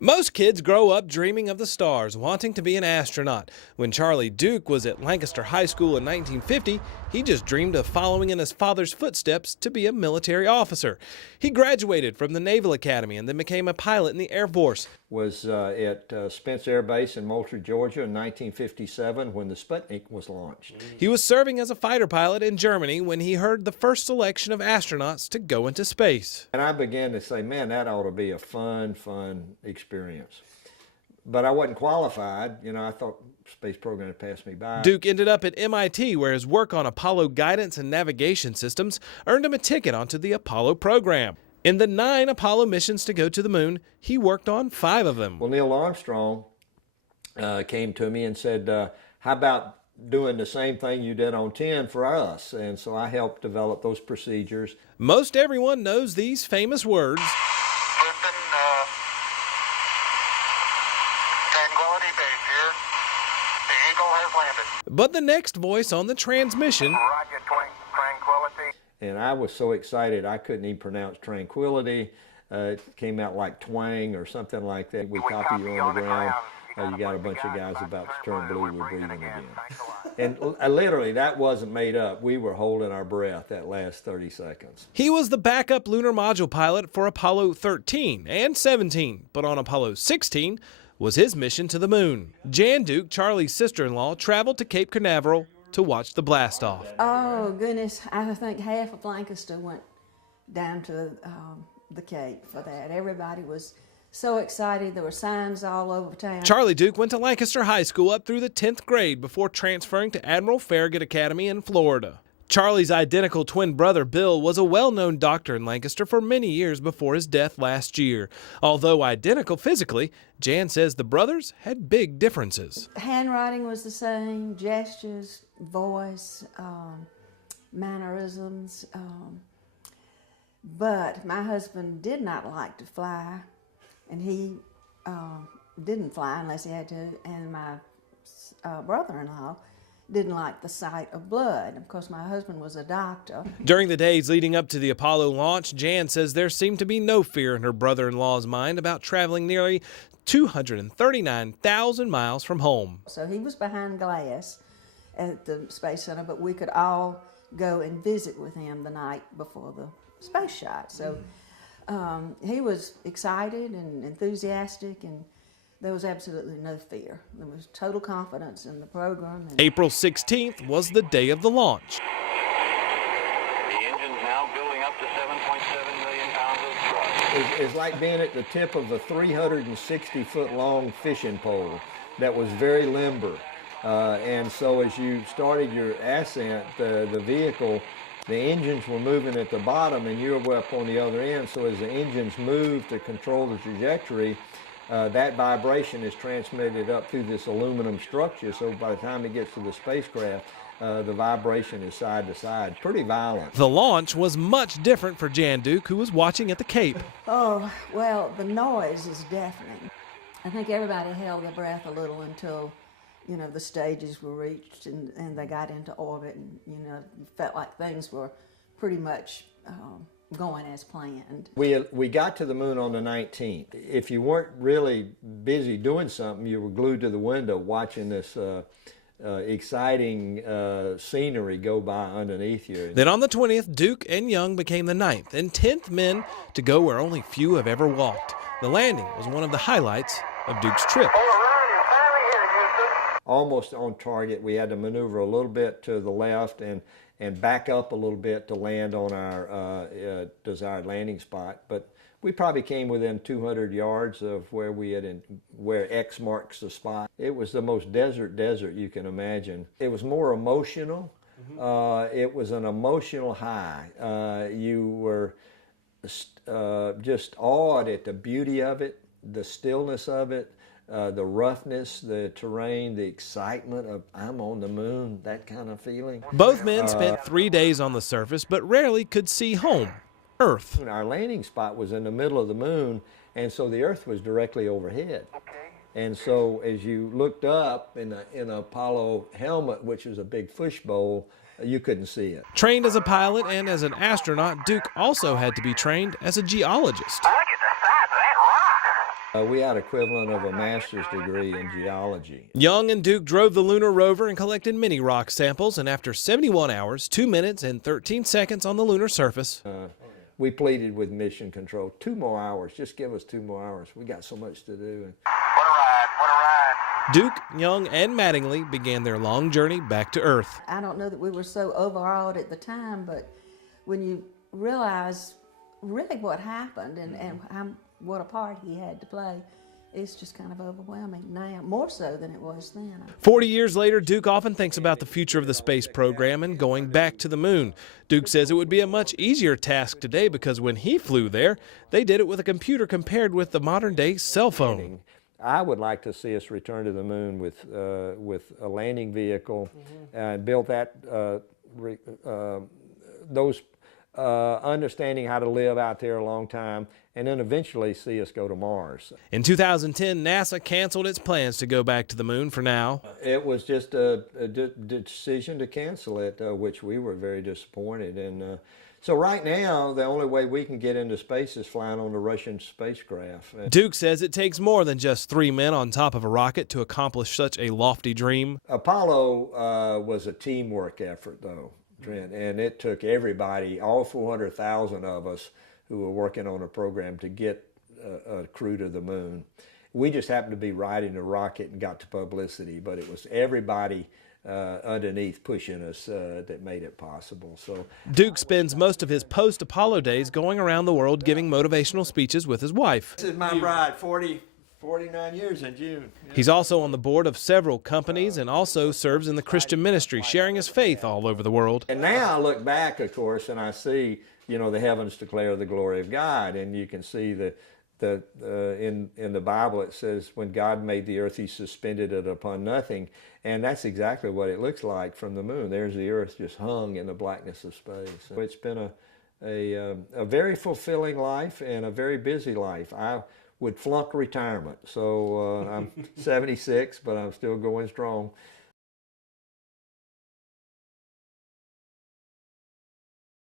Most kids grow up dreaming of the stars, wanting to be an astronaut. When Charlie Duke was at Lancaster High School in 1950, he just dreamed of following in his father's footsteps to be a military officer. He graduated from the Naval Academy and then became a pilot in the Air Force. Was at Spence Air Base in Moultrie, Georgia in 1957 when the Sputnik was launched. He was serving as a fighter pilot in Germany when he heard the first selection of astronauts to go into space. And I began to say, man, that ought to be a fun experience. But I wasn't qualified. I thought space program had passed me by. Duke ended up at MIT, where his work on Apollo guidance and navigation systems earned him a ticket onto the Apollo program. In the 9 Apollo missions to go to the moon, he worked on 5 of them. Well, Neil Armstrong came to me and said, how about doing the same thing you did on 10 for us? And so I helped develop those procedures. Most everyone knows these famous words. Tranquility Base here. The Eagle has landed. But the next voice on the transmission. Roger, Tranquility. And I was so excited I couldn't even pronounce tranquility. It came out like twang or something like that. We copy you on the ground. You got a bunch of guys about to turn blue, we're breathing again. And literally, that wasn't made up. We were holding our breath that last 30 seconds. He was the backup lunar module pilot for Apollo 13 and 17, but on Apollo 16 was his mission to the moon. Jan Duke, Charlie's sister-in-law, traveled to Cape Canaveral to watch the blast-off. Oh, goodness. I think half of Lancaster went down to the Cape for that. Everybody was so excited. There were signs all over town. Charlie Duke went to Lancaster High School up through the 10th grade before transferring to Admiral Farragut Academy in Florida. Charlie's identical twin brother, Bill, was a well-known doctor in Lancaster for many years before his death last year. Although identical physically, Jan says the brothers had big differences. Handwriting was the same, gestures, voice, mannerisms. But my husband did not like to fly, and he didn't fly unless he had to, and my brother-in-law didn't like the sight of blood. Of course, my husband was a doctor. During the days leading up to the Apollo launch, Jan says there seemed to be no fear in her brother-in-law's mind about traveling nearly 239,000 miles from home. So he was behind glass at the Space Center, but we could all go and visit with him the night before the space shot. So he was excited and enthusiastic, and there was absolutely no fear. There was total confidence in the program. April 16th was the day of the launch. The engine's now building up to 7.7 million pounds of thrust. It's like being at the tip of a 360-foot-long fishing pole that was very limber. And so as you started your ascent, the vehicle, the engines were moving at the bottom and you were up on the other end. So as the engines moved to control the trajectory, that vibration is transmitted up through this aluminum structure. So by the time it gets to the spacecraft, the vibration is side to side, pretty violent. The launch was much different for Jan Duke, who was watching at the Cape. Oh, well, the noise is deafening. I think everybody held their breath a little until, the stages were reached and they got into orbit, and, it felt like things were pretty much going as planned. We got to the moon on the 19th. If you weren't really busy doing something, you were glued to the window watching this exciting scenery go by underneath you. Then on the 20th, Duke and Young became the 9th and 10th men to go where only few have ever walked. The landing was one of the highlights of Duke's trip. Almost on target. We had to maneuver a little bit to the left and back up a little bit to land on our desired landing spot. But we probably came within 200 yards of where where X marks the spot. It was the most desert you can imagine. It was more emotional. It was an emotional high. You were just awed at the beauty of it, the stillness of it, the roughness, the terrain, the excitement of I'm on the moon, that kind of feeling. Both men spent 3 days on the surface, but rarely could see home, Earth. Our landing spot was in the middle of the moon, and so the Earth was directly overhead. And so as you looked up in an Apollo helmet, which was a big fishbowl, you couldn't see it. Trained as a pilot and as an astronaut, Duke also had to be trained as a geologist. Look at the size of that rock. We had equivalent of a master's degree in geology. Young and Duke drove the lunar rover and collected many rock samples, and after 71 hours, 2 minutes, and 13 seconds on the lunar surface, We pleaded with Mission Control, 2 more hours, just give us 2 more hours. We got so much to do. What a ride, what a ride. Duke, Young, and Mattingly began their long journey back to Earth. I don't know that we were so overawed at the time, but when you realize really what happened and what a part he had to play, it's just kind of overwhelming now, more so than it was then. 40 years later, Duke often thinks about the future of the space program and going back to the moon. Duke says it would be a much easier task today because when he flew there, they did it with a computer compared with the modern-day cell phone. I would like to see us return to the moon with a landing vehicle, and build that, understanding how to live out there a long time, and then eventually see us go to Mars. In 2010, NASA canceled its plans to go back to the moon for now. It was just a decision to cancel it, which we were very disappointed in. So right now, the only way we can get into space is flying on the Russian spacecraft. Duke says it takes more than just 3 men on top of a rocket to accomplish such a lofty dream. Apollo was a teamwork effort, though, Trent, and it took everybody, all 400,000 of us who were working on a program to get a crew to the moon. We just happened to be riding the rocket and got to publicity, but it was everybody underneath pushing us that made it possible. So Duke spends most of his post-Apollo days going around the world giving motivational speeches with his wife. this is my bride, 49 years in June. He's also on the board of several companies and also serves in the Christian ministry, sharing his faith all over the world. And now I look back, of course, and I see, the heavens declare the glory of God, and you can see in the Bible it says when God made the earth, he suspended it upon nothing, and that's exactly what it looks like from the moon. There's the earth just hung in the blackness of space. So it's been a very fulfilling life and a very busy life. I would flunk retirement, so I'm 76, but I'm still going strong.